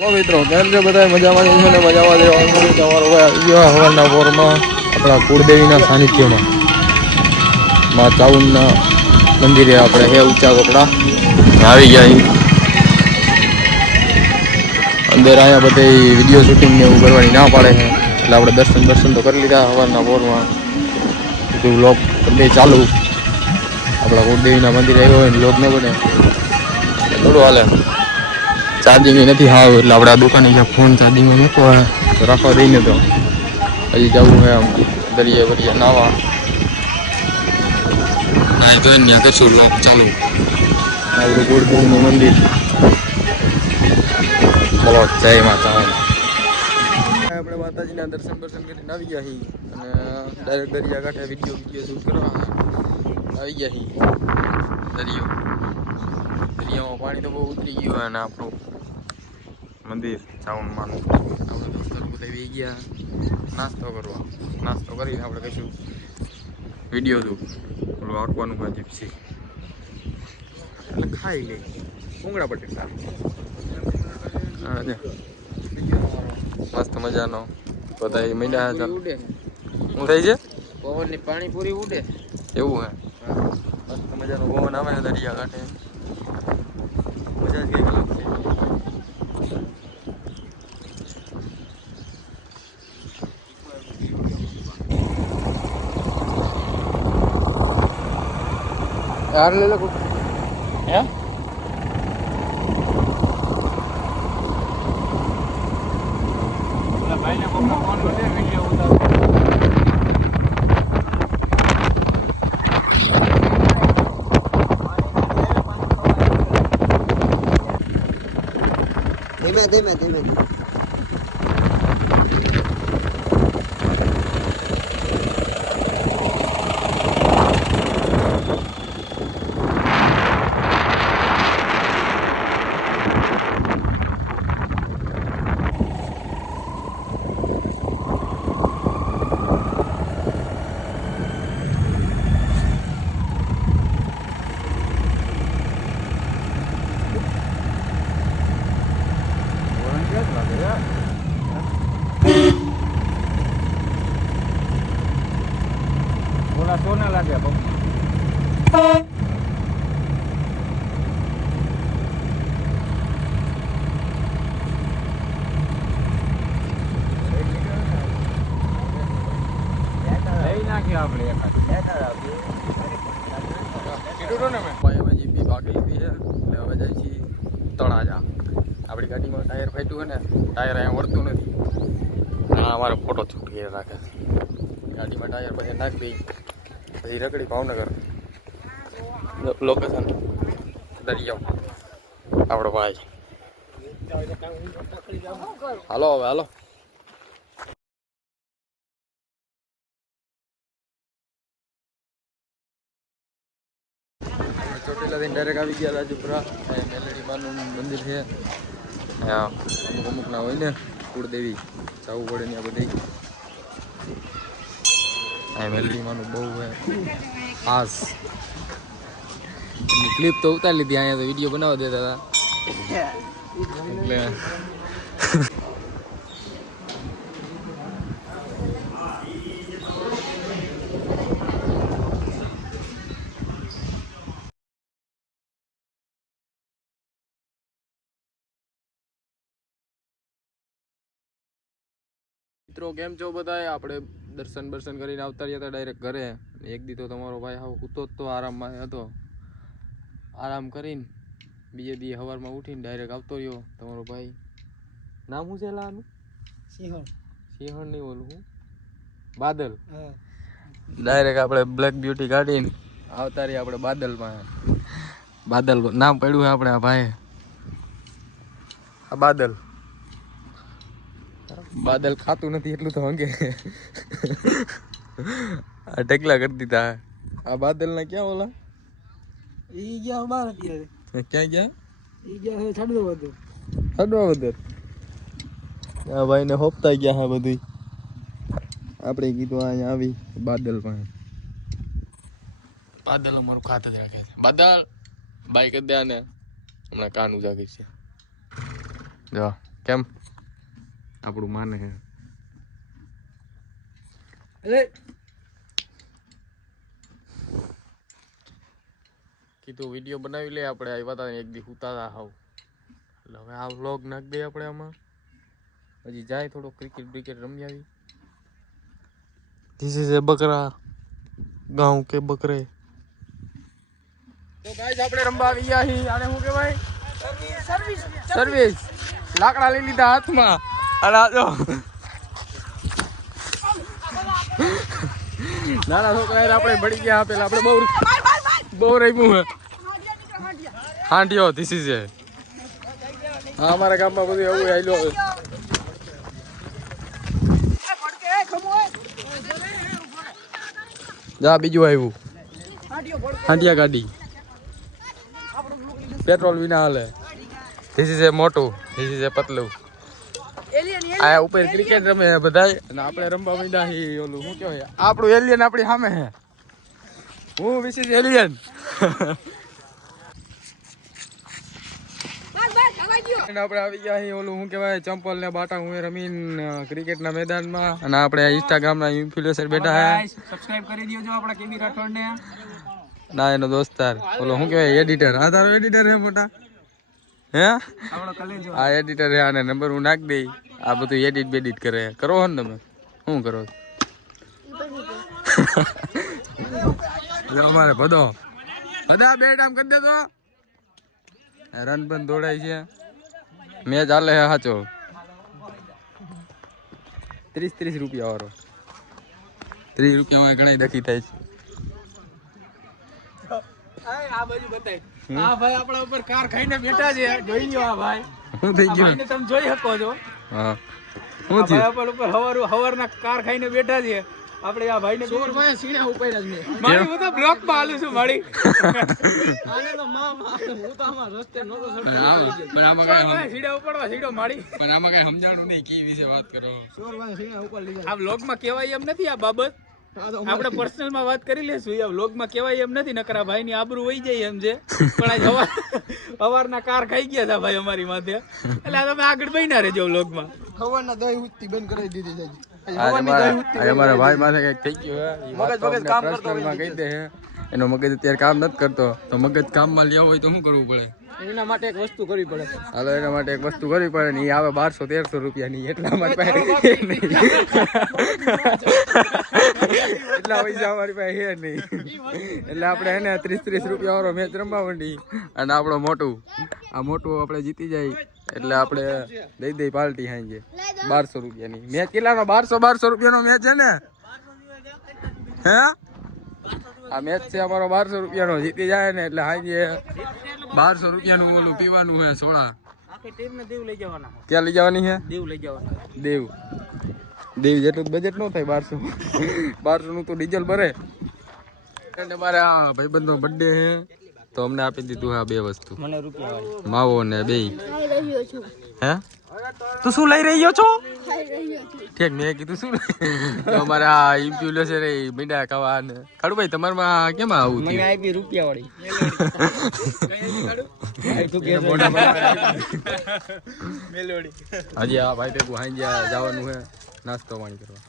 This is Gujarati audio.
મિત્રો કેમ છે બધા મજામાં છે ને મજામાં દેવાનું તમારો આવી ગયો હવાના પોરમાં આપણા કુળદેવીના સાનિધ્યમાં માં ચાઉનના મંદિરે આપણે હે ઊંચા કપડા આવી ગયા અંદર અહીંયા બધે વિડીયો શૂટિંગ ને એવું કરવાની ના પાડે છે એટલે આપણે દર્શન તો કરી લીધા હવાના પોરમાં બધું વ્લોગ બે ચાલુ આપણા કુળદેવીના મંદિરે આવ્યો હોય વ્લોગ ન બને થોડું હાલે ચાર્જિંગ નથી હાવ એટલે આપણે આ દુકાને જ્યાં ફોન ચાર્જિંગમાં મૂકો તો રાખવા દઈને તો હજી જવું હોય આમ દરિયા બરિયા નાવા ના તો ત્યાં કરશું લોક ચાલુ આપણું કુળદેવીનું મંદિર બોલો જય માતા આપણે માતાજીના દર્શન કરીને આવી ગયા છીએ અને ડાયરેક્ટ દરિયા કાંઠે વિડીયો શૂટ કરવા આવી ગયા છીએ દરિયામાં પાણી તો બહુ ઉતરી ગયું હોય અને આપણું મંદિર ચાઉનમાં આપણે દોસ્તો બધા વી ગયા નાસ્તો કરીને આપણે કહીશું વિડીયો તું પેલું આંકવાનું કાં જીપસી એટલે ખાઈ લઈ ભૂંગળા બટેટા મસ્ત મજાનો બધા મીંડા શું થઈ છે પવનની પાણીપુરી ઉડે એવું હે મસ્ત મજાનો પવન આવે દરિયા કાંઠે મજા જ કઈ અલગ છે यार ले लो हैं भाई ने फोन कर वीडियो उतार धीमे बोला सोना लागे નાખી આપણે ભાજી બાકી લીધી છે એટલે હવે જાય છે તળાજા આપણી ગાડીમાં ટાયર ફાટ્યું હોય ને ટાયર અહીંયા વળતું નથી હા અમારો ફોટો છૂટી રાખે ગાડીમાં ટાયર પછી નાખી દઈ પછી રગડી ભાવનગર લોકેશન દરિયો આપણો ભાઈ હાલો હવે હાલો ચોટીલાથી ડાયરેક્ટ આવી ગયા રાજપુરા મેલડી માનું મંદિર છે અમુક ના હોય ને કુળદેવી જવું પડે ને આ બધી મેલડી માનું બહુ ખાસ ક્લિપ તો ઉતારી લીધી અહીંયા તો વિડીયો બનાવવા દેતા હતા એટલે મિત્રો કેમ છો બધા આપણે દર્શન કરીને આવતા રહ્યા હતા ડાયરેક્ટ ઘરે એક દી તો તમારો ભાઈ હાવ સૂતો જ તો આરામમાં હતો આરામ કરીને બીજે દી સવારમાં ઉઠીને ડાયરેક્ટ આવતો રહ્યો તમારો ભાઈ નામ શું છે લાનું સિંહણ નહીં બોલું હું બાદલ ડાયરેક્ટ આપણે બ્લેક બ્યુટી કાઢીને આવતા રહ્યા આપણે બાદલ નામ પડ્યું છે આપણે આ ભાઈ આ બાદલ ખાતું નથી એટલું તો હંગે આ ટેકલા કરી દીધા આ બાદલ ના ક્યાં ઓલા ઈ ગયા બાર અત્યારે ક્યાં ગયા ઈ ગયા છડવા વદર આ ભાઈ ને હોપતા ગયા હા બધી આપણે કીધું અહીંયા આવી બાદલ પાસે બાદલ અમારું ખાત જ રાખે છે બાદલ બાઈક જ દે ને હમણાં કાન ઉજાગી છે જો કેમ આપણું માને હે કીધું વિડીયો બનાવી લે આપણે આવ્યા હતા એક દી ઉતારા હાવ એટલે હવે આ વ્લોગ નાખી દઈએ આપણે આમાં હજી જાય થોડો ક્રિકેટ બ્રિકેટ રમી આવી ધીસ ઇઝ એ બકરા ગાંવ કે બકરે તો ગાઈસ આપણે રમવા આવી ગયા છીએ આને શું કહેવાય સર્વિસ લાકડા લઈ લીધા હાથમાં અને આ જો નાના છોકરા આપણે ભળી ગયા પેલા આપણે બહુ રમ્યું હે હાંડિયો ધીસ ઇઝ એ હા અમારા ગામમાં બધું એવું આયલો જા બીજું આવ્યું હાંડિયા ગાડી પેટ્રોલ વિના હાલે ધીસ ઇઝ એ મોટું ધીસ ઇઝ એ પતલું આ ઉપર ક્રિકેટ રમે બધાય અને આપણે રમવા માંડ્યા હી ઓલું શું કહેવાય આપણું એલિયન આપણી સામે હે હું વિશ ઇઝ એલિયન આપણે આવી ગયા છીએ ઓલું શું કહેવાય ચંપલ ને બાટા હું રમીને ક્રિકેટના મેદાનમાં અને આપણે ઇન્સ્ટાગ્રામના ઇન્ફ્લુએન્સર બેઠા હે સબસ્ક્રાઇબ કરી દેજો આપણા કેબી રાઠોડ ને ના એનો દોસ્તાર ઓલો શું કહેવાય એડિટર આ તારો એડિટર હે મોટા હે આપણો કલેજો આ એડિટર હે આને નંબર હું નાખી દઈ આ બધું એડિટ બેડિટ કરે કરો હો ને તમે શું કરો અમારે ભદો બધા બે ટાઈમ કરી દેતો રન પણ દોડાય છે મેચ હાલે હે સાચો 30 રૂપિયા વાળો 30 રૂપિયામાં ઘણા દખી થાય છે આ બાજુ બતાય આ ભાઈ આપણા ઉપર કાર ખાઈને બેઠા છે જોઈ લ્યો આ ભાઈ શું થઈ ગયું ભાઈને તમે જોઈ શકો છો હા શું થયું આપણા ઉપર હવારના કાર ખાઈને બેઠા છે આપણે આ ભાઈને ભાઈ સીણા ઉપાડ્યા છે મારી હું તો બ્લોક માં આલું છું મારી આને તો મામા હું તો આમાં રસ્તે નતો પણ આમાં કઈ સીડા ઉપાડવા સીડો મારી પણ આમાં કઈ સમજાણું નહીં કી વિશે વાત કરો ચોરભાઈ સીણા ઉપર લીધા આ બ્લોગ માં કહેવાય એમ નથી આ બાબત આપણે પર્સનલ માં વાત કરી લેશું આ વ્લોગ માં કહેવાય એમ નથી નકરા ભાઈ ની આબરૂ વહી જાય એમ છે પણ આજ હવારના કાર ખાઈ ગયા હતા ભાઈ અમારી માથે એટલે આ તમે આગળ બન્યા રહેજો વ્લોગ માં હવારના દહીં ઉઠતી બંધ કરાવી દીધી છે અમારા ભાઈ માથે કઈક થઈ ગયું મગજ કામ કરતો કહી દે એનો મગજ અત્યારે કામ નથી કરતો તો મગજ કામમાં લેવો હોય તો શું કરવું પડે એના માટે એક વસ્તુ કરવી પડે હાલો એના માટે એક વસ્તુ કરવી પડે ને એ આવે 1200-1300 રૂપિયાની એટલા અમારી પાસે એટલા પૈસા અમારી પાસે હે નહીં એટલે આપણે એને 30 રૂપિયા વાળો મેચ રમવા માંડી અને આપણો મોટું આપણે જીતી જાય એટલે આપણે દઈ દઈ પાર્ટી હાંજે 1200 રૂપિયાની મેચ કેટલાનો 1200 રૂપિયાનો મેચ છે ને હે આ મેચ છે અમારો 1200 રૂપિયાનો જીતી જાય ને એટલે હાંજે 1200 રૂપિયાનું ઓલું પીવાનું હે સોડા આખી ટીમ ને દેવ લઈ જવાના ક્યાં લઈ જવાની છે દેવ લઈ જવાના દેવ જેટલું બજેટ ન થાય 1200 નું તો ડીઝલ ભરે અને મારે આ ભાઈબંધનો બર્થડે હે તો અમને આપી દીધું આ બે વસ્તુ મને રૂપિયા વાળી માવો ને બે હે તું શું લઈ રહ્યો છો ઠીક મેં કીધું શું તો અમારે આ ઇન્ફ્લુએન્સર રે મીંડા ખાવા ને ખાડું ભાઈ તમારમાં કેમ આવું મને આપી રૂપિયા વાળી હજી આ ભાઈ ભેગું હાઈ જવાનું હે નાસ્તો પાણી કરવા